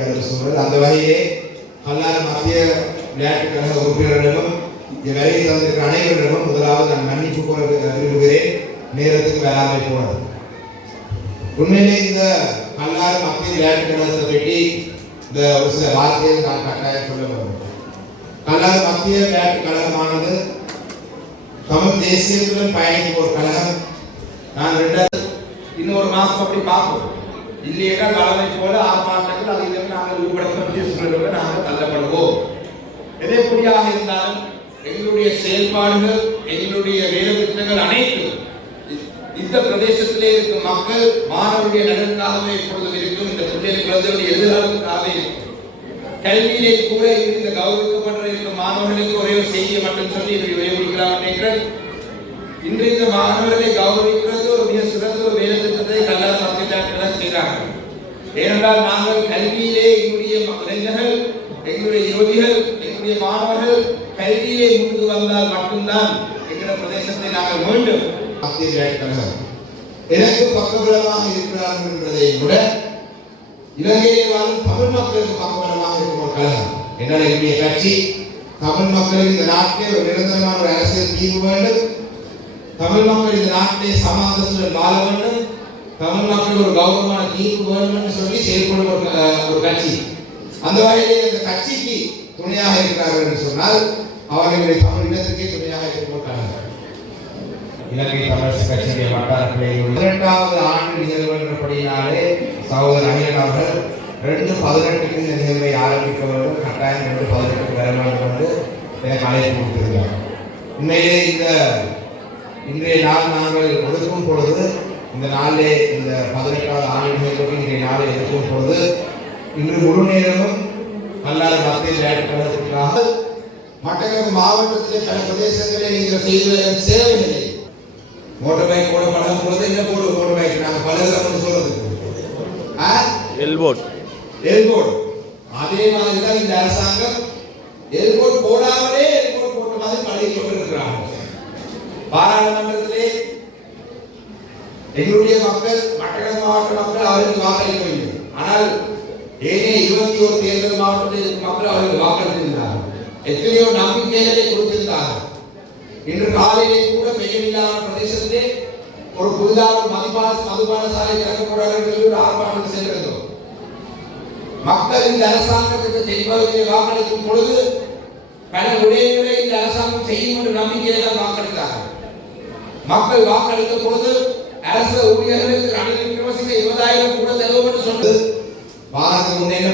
முடியாத சூழல் அந்த வகையிலே கல்லார் மத்திய விளையாட்டுக் கழக உறுப்பினர்களிடமும் இந்த வேலையை தந்திருக்கிற அனைவரிடமும் முதலாவது நான் மன்னிப்பு கோர விரும்புகிறேன். நேரத்துக்கு வேளாண்மை போனது உண்மையிலே இந்த கல்லார் மத்திய விளையாட்டுக் கழகத்தை பற்றி இந்த ஒரு சில வார்த்தைகள் நான் கட்டாயம் சொல்ல வேண்டும். கல்லார் மத்திய விளையாட்டுக் கழகமானது தமிழ் தேசியத்துடன் பயணிக்கும் ஒரு கழகம். நான் ரெண்டாவது இன்னொரு மாசம் அப்படி பார்ப்போம். இல்லையா கலவை போல ஆர்ப்பாட்டம் நாங்கள் ஈடுபடுத்தப்பட்ட சூழலோடு நாங்கள் தள்ளப்படுவோம். எதைப்படியாக இருந்தாலும் எங்களுடைய செயல்பாடுகள் எங்களுடைய வேலை திட்டங்கள் அனைத்தும் இந்த பிரதேசத்திலே இருக்கும் மக்கள் மாணவருடைய நலனுக்காகவே இப்பொழுது இருக்கும். இந்த பிள்ளைகள் குழந்தைகளுடைய எதிர்காலத்துக்காகவே இருக்கும். கல்வியிலே கூட இந்த கௌரவிக்கப்பட்ட இருக்கும் மாணவர்களுக்கு ஒரே ஒரு செய்தியை மட்டும் சொல்லி இதை உபயோகிக்கலாம் நினைக்கிறேன். இன்று இந்த மாணவர்களை கௌரவிக்கிறது ஒரு மிக சிறந்த ஒரு வேலை திட்டத்தை கல்லாத மத்திய செய்கிறார்கள் ஏனென்றால் நாங்கள் கல்வியிலே எங்களுடைய யுவதிகள் எங்களுடைய மாணவர்கள் கல்வியிலே முன்னுக்கு வந்தால் மட்டும்தான் எங்களுடைய பிரதேசத்தை நாங்கள் மீண்டும் மத்திய விளையாட்டுக் கழகம் எனக்கு பக்கபலமாக இருக்கிறார்கள் என்பதை விட இலங்கையிலே வாழும் தமிழ் மக்களுக்கு பக்கபலமாக இருக்கும் ஒரு கழகம் என்னால் என்னுடைய கட்சி தமிழ் மக்களுக்கு இந்த நாட்டிலே ஒரு நிரந்தரமான ஒரு அரசியல் தீர்வு வேண்டும் தமிழ் மக்கள் இந்த நாட்டிலே சமாதானத்துடன் வாழ வேண்டும் தமிழ் மக்கள் ஒரு கௌரவமான தீர்வு வேண்டும் என்று சொல்லி செயல்படும் ஒரு க- ஒரு கட்சி அந்த வகையிலே இந்த கட்சிக்கு துணையாக இருக்கிறார்கள் என்று சொன்னால் அவர்களுடைய தமிழ் இனத்திற்கே துணையாக கழகம் இலங்கை தமிழரசு கட்சியுடைய வட்டார பிள்ளைகள் இரண்டாவது ஆண்டு நிகழ்வு என்றபடினாலே சகோதரர் அகிலன் அவர்கள் ரெண்டு பதினெட்டுக்கு இந்த நிகழ்வை ஆரம்பிக்க வேண்டும் கட்டாயம் ரெண்டு பதினெட்டுக்கு வர வேண்டும் என்று எனக்கு அழைப்பு கொடுத்திருக்கிறார். உண்மையிலே இந்த இன்றைய நாள் நாங்கள் ஒதுக்கும் பொழுது இந்த நாளிலே இந்த பதினெட்டாவது ஆண்டு நிகழ்வுக்கு இன்றைய நாளை ஒதுக்கும் பொழுது இன்று முழு நேரமும் பல்லாறு மத்திய விளையாட்டுக் கழகத்திற்காக மட்டக்களப்பு மாவட்டத்திலே பல பிரதேசங்களில் நீங்கள் செய்து சேவைகளை மோட்டர் பைக் போட பழகும் பொழுது என்ன போடு மோட்டர் பைக் நாங்கள் பலதரம் சொல்றது. ஆ? எல்போட் எல்போர்டு அதே மாதிரி தான் இந்த அரசாங்கம் எல்போர்டு போடாமலே எல்போர்டு போட்ட மாதிரி பழகி கொண்டிருக்கிறாங்க. பாராளுமன்றத்திலே எங்களுடைய மக்கள் மட்டக்களப்பு மாவட்ட மக்கள் அவருக்கு வாக்களிக்கவில்லை ஆனால் ஏனே இருபத்தி ஒரு தேர்தல் மாவட்டத்தில் மக்கள் அவர்கள் வாக்களித்திருந்தார்கள். எத்தனையோ நம்பிக்கைகளை கொடுத்திருந்தார்கள். இன்று காலையிலே கூட பெய்யமில்லாத பிரதேசத்திலே ஒரு புதிதாக மதுபான மதுபான சாலை திறக்கப்படாது ஒரு ஆர்ப்பாட்டம் செய்திருந்தோம். மக்கள் இந்த அரசாங்கத்துக்கு செய்வதற்கு வாக்களிக்கும் பொழுது பல விடயங்களை இந்த அரசாங்கம் செய்யும் என்ற நம்பிக்கையை தான் வாக்களித்தார்கள். மக்கள் வாக்களித்த பொழுது அரசு ஊழியர்களுக்கு ரணில் விக்ரமசிங்க இருபதாயிரம் கூட தருவோம் என்று சொன்னது Mas não tem